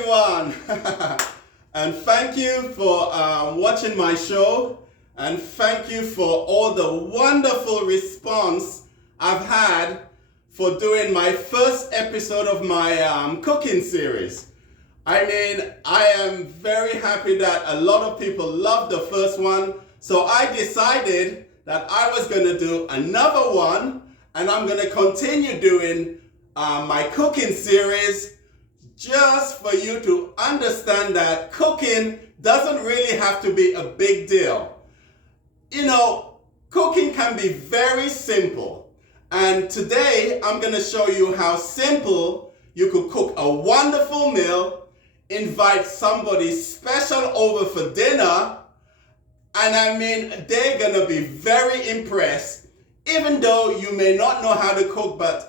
everyone. And thank you for watching my show, and thank you for all the wonderful response I've had for doing my first episode of my cooking series. I mean, I am very happy that a lot of people loved the first one, so I decided that I was going to do another one, and I'm going to continue doing my cooking series, just for you to understand that cooking doesn't really have to be a big deal. You know, cooking can be very simple. And today I'm going to show you how simple you could cook a wonderful meal, invite somebody special over for dinner, and I mean, they're going to be very impressed. Even though you may not know how to cook, but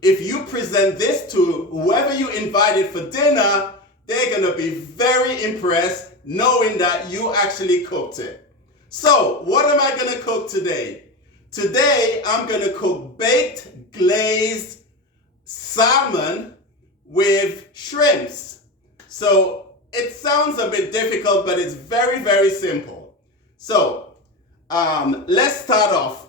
if you present this to whoever you invited for dinner, they're going to be very impressed knowing that you actually cooked it. So, what am I going to cook today? Today, I'm going to cook baked glazed salmon with shrimps. So, it sounds a bit difficult, but it's very, very simple. So, let's start off.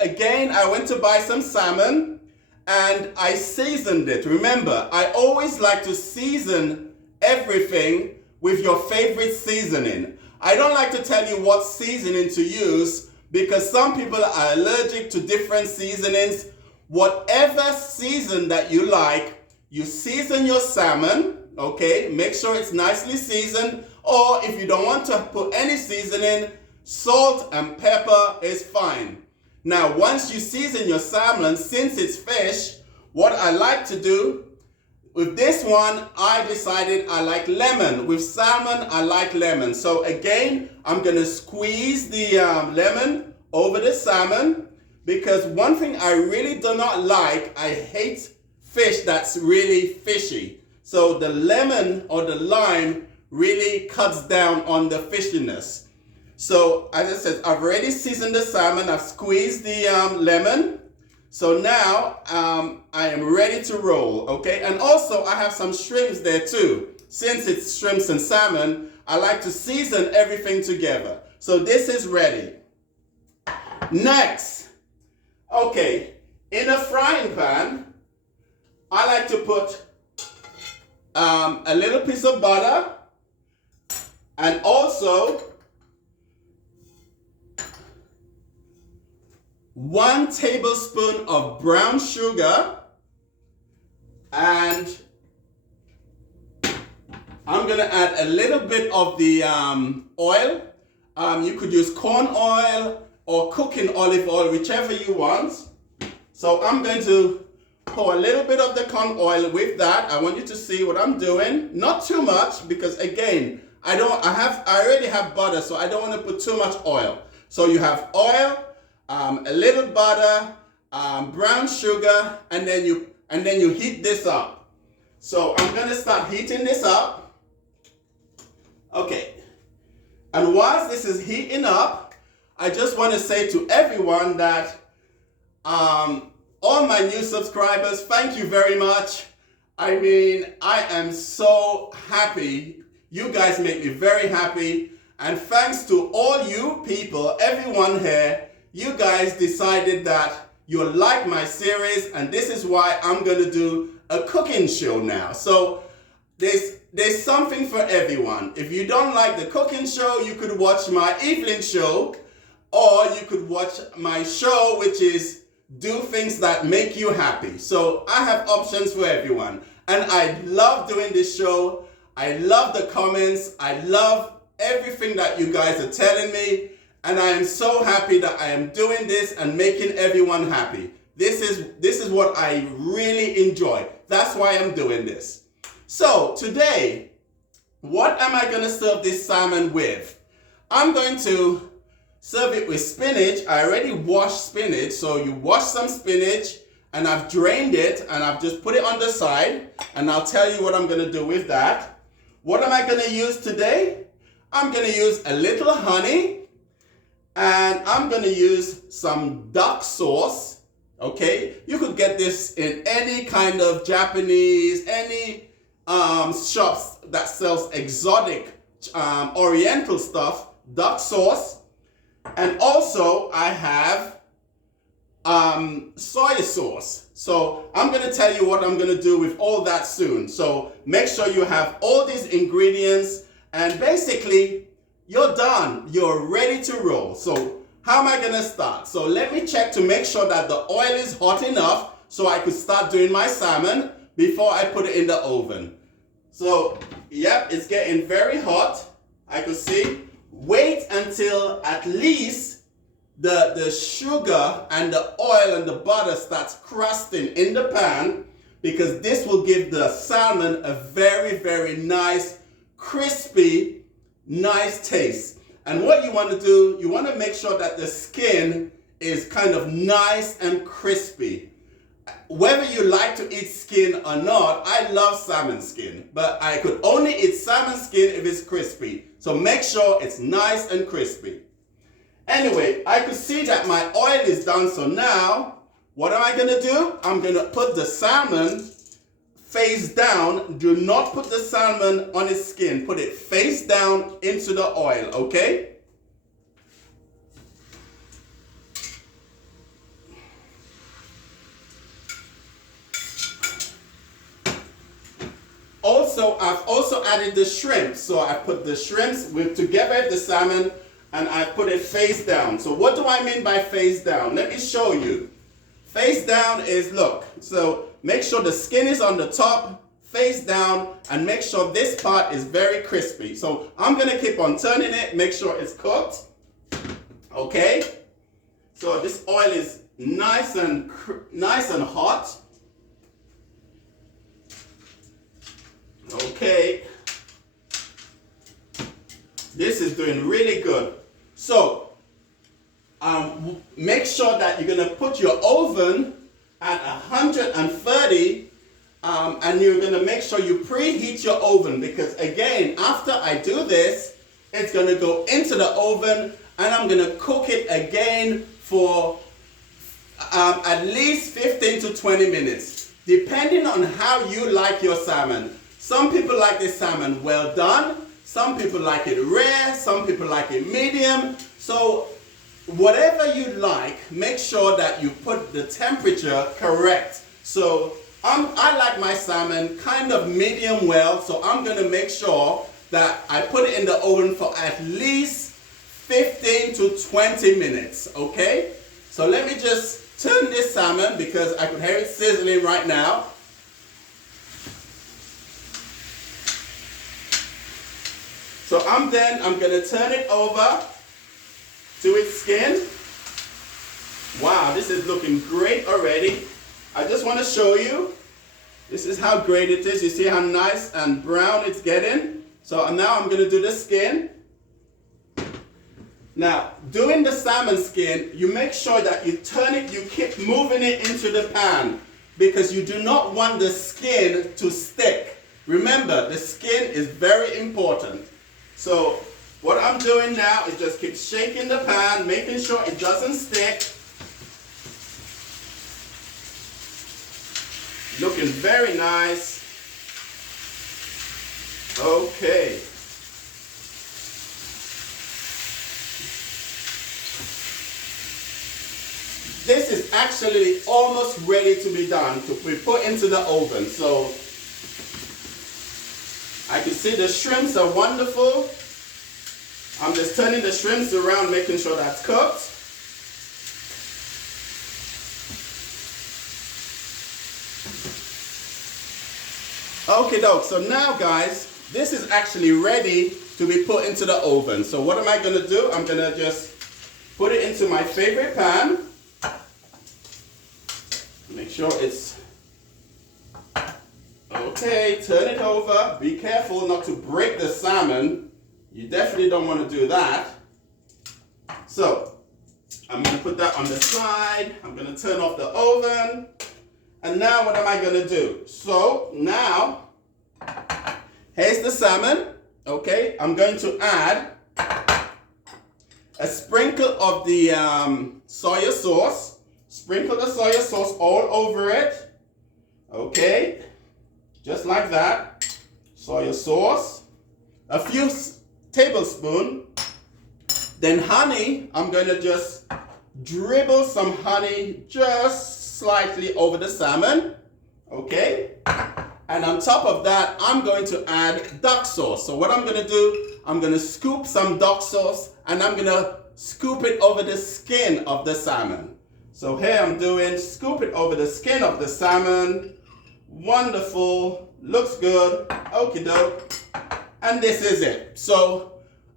Again, I went to buy some salmon, and I seasoned it. Remember, I always like to season everything with your favorite seasoning. I don't like to tell you what seasoning to use because some people are allergic to different seasonings. Whatever season that you like, you season your salmon, okay? Make sure it's nicely seasoned, or if you don't want to put any seasoning, salt and pepper is fine. Now, once you season your salmon, since it's fish, what I like to do, with this one, I decided I like lemon. With salmon, I like lemon. So again, I'm going to squeeze the lemon over the salmon, because one thing I really do not like, I hate fish that's really fishy. So the lemon or the lime really cuts down on the fishiness. So, as I said, I've already seasoned the salmon, I've squeezed the lemon. So now, I am ready to roll, okay? And also, I have some shrimps there too. Since it's shrimps and salmon, I like to season everything together. So this is ready. Next, okay, in a frying pan, I like to put a little piece of butter, and also 1 tablespoon of brown sugar, and I'm going to add a little bit of the oil. You could use corn oil or cooking olive oil, whichever you want. So I'm going to pour a little bit of the corn oil with that. I want you to see what I'm doing. Not too much, because again, I already have butter, so I don't want to put too much oil. So you have oil, a little butter, brown sugar, and then you heat this up. So I'm going to start heating this up. Okay. And whilst this is heating up, I just want to say to everyone that all my new subscribers, thank you very much. I mean, I am so happy. You guys make me very happy. And thanks to all you people, everyone here, you guys decided that you like my series, and this is why I'm going to do a cooking show now. So there's something for everyone. If you don't like the cooking show, you could watch my evening show, or you could watch my show, which is do things that make you happy. So I have options for everyone. And I love doing this show. I love the comments. I love everything that you guys are telling me. And I am so happy that I am doing this and making everyone happy. This is what I really enjoy. That's why I'm doing this. So today, what am I going to serve this salmon with? I'm going to serve it with spinach. I already washed spinach. So you wash some spinach, and I've drained it, and I've just put it on the side. And I'll tell you what I'm going to do with that. What am I going to use today? I'm going to use a little honey. And I'm going to use some duck sauce, okay? You could get this in any kind of Japanese, any shops that sells exotic oriental stuff, duck sauce. And also I have soy sauce. So I'm going to tell you what I'm going to do with all that soon. So make sure you have all these ingredients, and basically you're done. You're ready to roll. So how am I going to start? So let me check to make sure that the oil is hot enough so I could start doing my salmon before I put it in the oven. So yep, it's getting very hot. I could see. Wait until at least the sugar and the oil and the butter starts crusting in the pan, because this will give the salmon a very, very nice, crispy, nice taste. And what you want to do, you want to make sure that the skin is kind of nice and crispy. Whether you like to eat skin or not, I love salmon skin, but I could only eat salmon skin if it's crispy. So make sure it's nice and crispy. Anyway, I could see that my oil is done, so now, what am I going to do? I'm going to put the salmon face down. Do not put the salmon on its skin. Put it face down into the oil, okay? Also, I've also added the shrimp. So I put the shrimps together with the salmon, and I put it face down. So what do I mean by face down? Let me show you. Face down is, look, so make sure the skin is on the top, face down, and make sure this part is very crispy. So I'm gonna keep on turning it, make sure it's cooked. Okay? So this oil is nice and hot. Okay, this is doing really good. So make sure that you're going to put your oven at 130, and you're going to make sure you preheat your oven, because again, after I do this, it's going to go into the oven, and I'm going to cook it again for at least 15 to 20 minutes, depending on how you like your salmon. Some people like this salmon well done, some people like it rare, some people like it medium. So whatever you like, make sure that you put the temperature correct. So I like my salmon kind of medium well, so I'm going to make sure that I put it in the oven for at least 15 to 20 minutes, okay? So let me just turn this salmon, because I could hear it sizzling right now. So I'm going to turn it over to its skin. Wow, this is looking great already. I just want to show you. This is how great it is. You see how nice and brown it's getting? So now I'm going to do the skin. Now, doing the salmon skin, you make sure that you turn it, you keep moving it into the pan, because you do not want the skin to stick. Remember, the skin is very important. So what I'm doing now is just keep shaking the pan, making sure it doesn't stick. Looking very nice. Okay. This is actually almost ready to be done, to be put into the oven. So I can see the shrimps are wonderful. I'm just turning the shrimps around, making sure that's cooked. Okay, doke. So now, guys, this is actually ready to be put into the oven. So what am I going to do? I'm going to just put it into my favorite pan. Make sure it's okay. Turn it over. Be careful not to break the salmon. You definitely don't want to do that. So I'm going to put that on the side. I'm going to turn off the oven. And now what am I going to do? So now, here's the salmon. Okay, I'm going to add a sprinkle of the soy sauce. Sprinkle the soy sauce all over it. Okay, just like that. soy sauce, a few tablespoons. Then honey, I'm going to just dribble some honey just slightly over the salmon. Okay? And on top of that, I'm going to add duck sauce. So what I'm going to do, I'm going to scoop some duck sauce and I'm going to scoop it over the skin of the salmon. So here I'm doing, scoop it over the skin of the salmon. Wonderful, looks good, okie doke. And this is it. So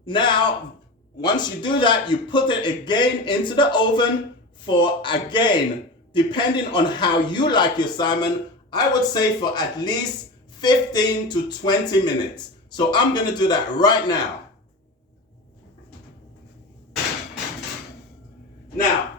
now, once you do that, you put it again into the oven for, again, depending on how you like your salmon, I would say for at least 15 to 20 minutes. So I'm going to do that right now. Now,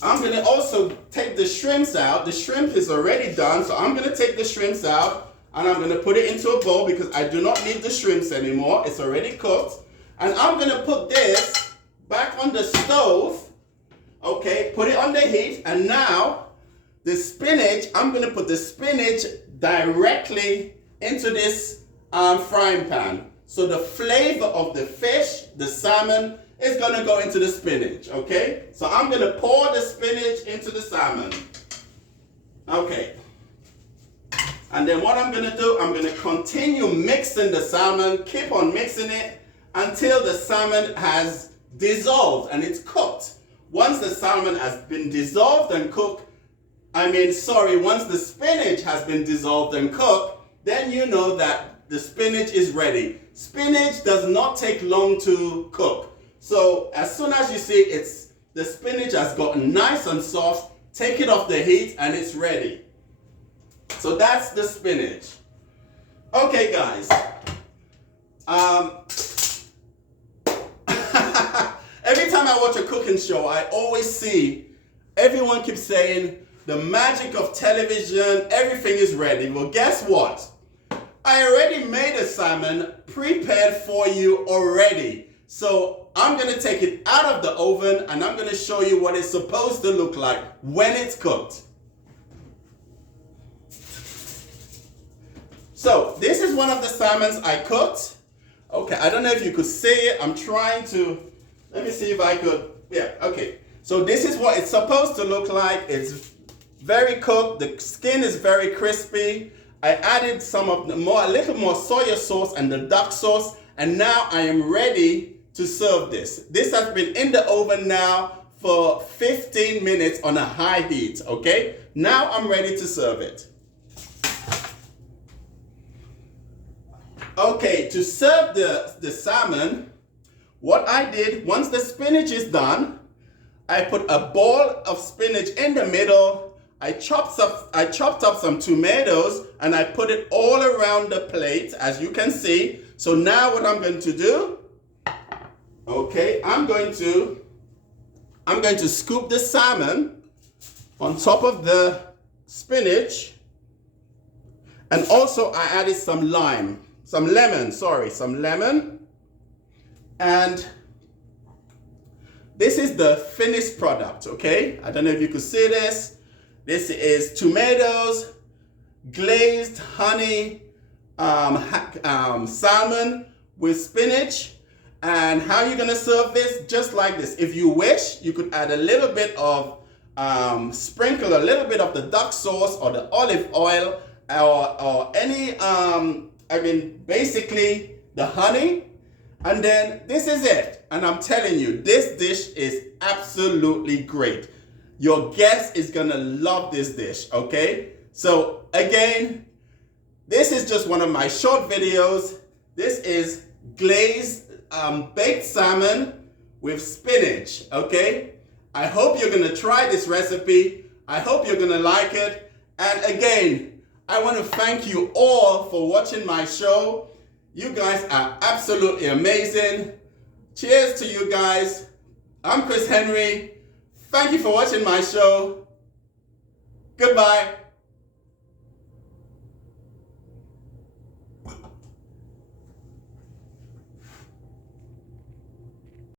I'm going to also take the shrimps out. The shrimp is already done, so I'm going to take the shrimps out and I'm going to put it into a bowl because I do not need the shrimps anymore. It's already cooked. And I'm going to put this back on the stove. Okay, put it on the heat. And now, the spinach, I'm going to put the spinach directly into this frying pan. So the flavor of the fish, the salmon, is going to go into the spinach, okay? So I'm going to pour the spinach into the salmon. Okay. And then what I'm going to do, I'm going to continue mixing the salmon, keep on mixing it until the salmon has dissolved and it's cooked. Once the salmon has been dissolved and cooked, once the spinach has been dissolved and cooked, then you know that the spinach is ready. Spinach does not take long to cook. So as soon as you see the spinach has gotten nice and soft, take it off the heat and it's ready. So that's the spinach. Okay, guys. Every time I watch a cooking show, I always see everyone keeps saying the magic of television, everything is ready. Well, guess what? I already made a salmon prepared for you already. So I'm going to take it out of the oven and I'm going to show you what it's supposed to look like when it's cooked. So this is one of the salmons I cooked. Okay, I don't know if you could see it. I'm trying to, let me see if I could, yeah, okay. So this is what it's supposed to look like. It's very cooked. The skin is very crispy. I added a little more soy sauce and the duck sauce. And now I am ready to serve this. This has been in the oven now for 15 minutes on a high heat, okay? Now I'm ready to serve it. Okay, to serve the salmon, what I did, once the spinach is done, I put a ball of spinach in the middle. I chopped up some tomatoes and I put it all around the plate, as you can see. So now what I'm going to do, okay, I'm going to scoop the salmon on top of the spinach. And also I added some lemon. And this is the finished product, okay? I don't know if you could see this. This is tomatoes, glazed honey, salmon with spinach. And how you're gonna serve this, just like this. If you wish, you could add a little bit of, sprinkle a little bit of the duck sauce or the olive oil or any, basically the honey. And then this is it. And I'm telling you, this dish is absolutely great. Your guest is gonna love this dish, okay? So again, this is just one of my short videos. This is glazed baked salmon with spinach, okay? I hope you're gonna try this recipe. I hope you're gonna like it. And again, I want to thank you all for watching my show. You guys are absolutely amazing. Cheers to you guys. I'm Chris Henry. Thank you for watching my show. Goodbye.